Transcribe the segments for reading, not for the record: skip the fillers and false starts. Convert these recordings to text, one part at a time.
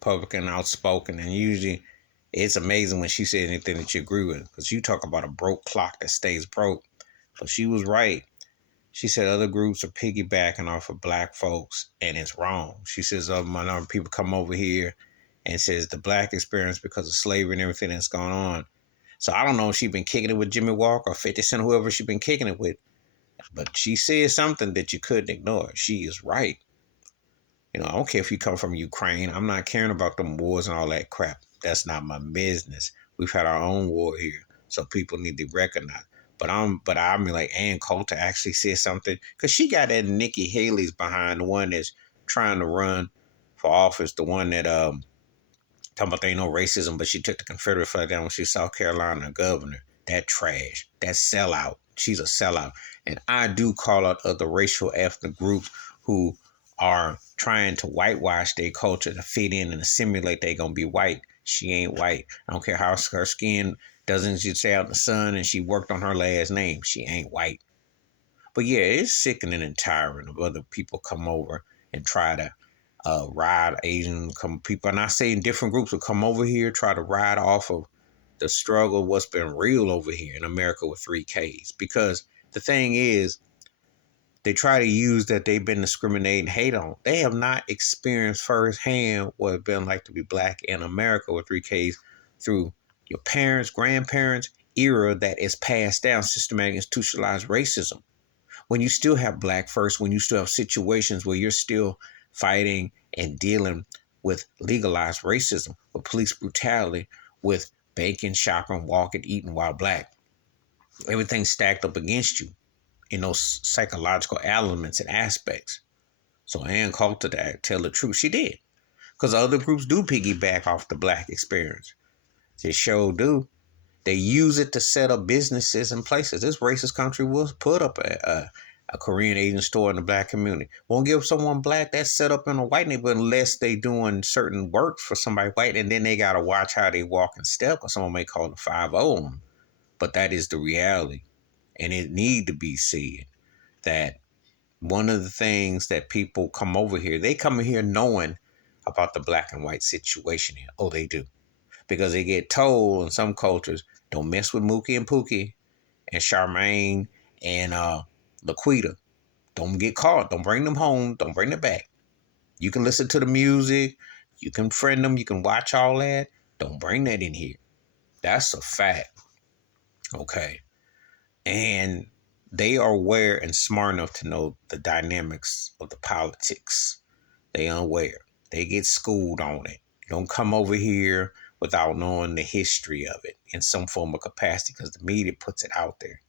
Republican, outspoken, and usually it's amazing when she says anything that you agree with, because you talk about a broke clock that stays broke. But she was right. She said other groups are piggybacking off of black folks, and it's wrong. She says other minority people come over here and says the black experience because of slavery and everything that's going on. So I don't know if she's been kicking it with Jimmy Walker or 50 Cent, whoever she's been kicking it with, but she said something that you couldn't ignore. She is right. I don't care if you come from Ukraine. I'm not caring about them wars and all that crap. That's not my business. We've had our own war here, so people need to recognize. But I'm like, Ann Coulter actually said something, because she got that Nikki Haley's behind, the one that's trying to run for office, the one that talking about there ain't no racism, but she took the Confederate flag down when she was South Carolina governor. That trash, that sellout. She's a sellout, and I do call out other racial ethnic groups who are trying to whitewash their culture to fit in and assimilate they gonna be white. She ain't white. I don't care how her skin doesn't she stay out in the sun and she worked on her last name. She ain't white. But yeah, it's sickening and tiring of other people come over and try to ride Asian people. And I say in different groups will come over here, try to ride off of the struggle, what's been real over here in America with 3Ks. Because the thing is, they try to use that they've been discriminated and hate on. They have not experienced firsthand what it's been like to be black in America with 3Ks through your parents, grandparents, era that is passed down, systematic institutionalized racism. When you still have black first, when you still have situations where you're still fighting and dealing with legalized racism, with police brutality, with banking, shopping, walking, eating while black. Everything's stacked up against you in those psychological elements and aspects. So Ann Coulter, to tell the truth, she did. Because other groups do piggyback off the black experience. They sure do. They use it to set up businesses and places. This racist country will put up a Korean Asian store in the black community. Won't give someone black that's set up in a white neighborhood unless they doing certain work for somebody white, and then they got to watch how they walk and step, or someone may call it 5-0 on them. But that is the reality. And it need to be said that one of the things that people come over here, they come in here knowing about the black and white situation here. Oh, they do. Because they get told in some cultures, don't mess with Mookie and Pookie and Charmaine and Laquita. Don't get caught. Don't bring them home. Don't bring them back. You can listen to the music. You can friend them. You can watch all that. Don't bring that in here. That's a fact. Okay. And they are aware and smart enough to know the dynamics of the politics. They unaware. They get schooled on it. Don't come over here without knowing the history of it in some form of capacity, because the media puts it out there.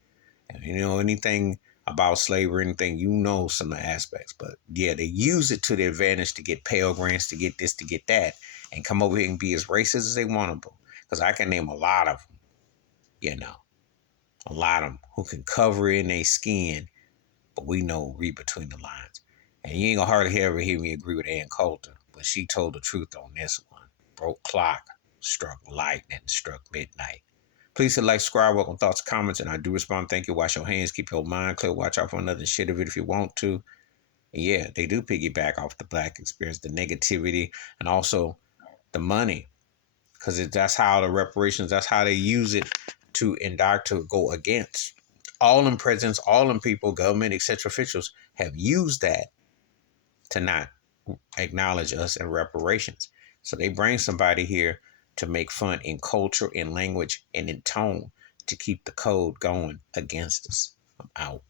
And anything about slavery, anything, some aspects. But yeah, they use it to their advantage to get Pell Grants, to get this, to get that, and come over here and be as racist as they want to. Because I can name a lot of them, a lot of them who can cover in their skin, but read between the lines. And you ain't gonna hardly ever hear me agree with Ann Coulter, but she told the truth on this one. Broke clock struck lightning, struck midnight. Please hit like, subscribe, welcome thoughts, comments, and I do respond. Thank you. Wash your hands, keep your mind clear, watch out for another shit of it if you want to. And yeah, they do piggyback off the black experience, the negativity, and also the money. Because that's how the reparations, that's how they use it to indict, to go against. All them presidents, all them people, government, etc. officials have used that to not acknowledge us in reparations. So they bring somebody here to make fun in culture, in language, and in tone to keep the code going against us. I'm out.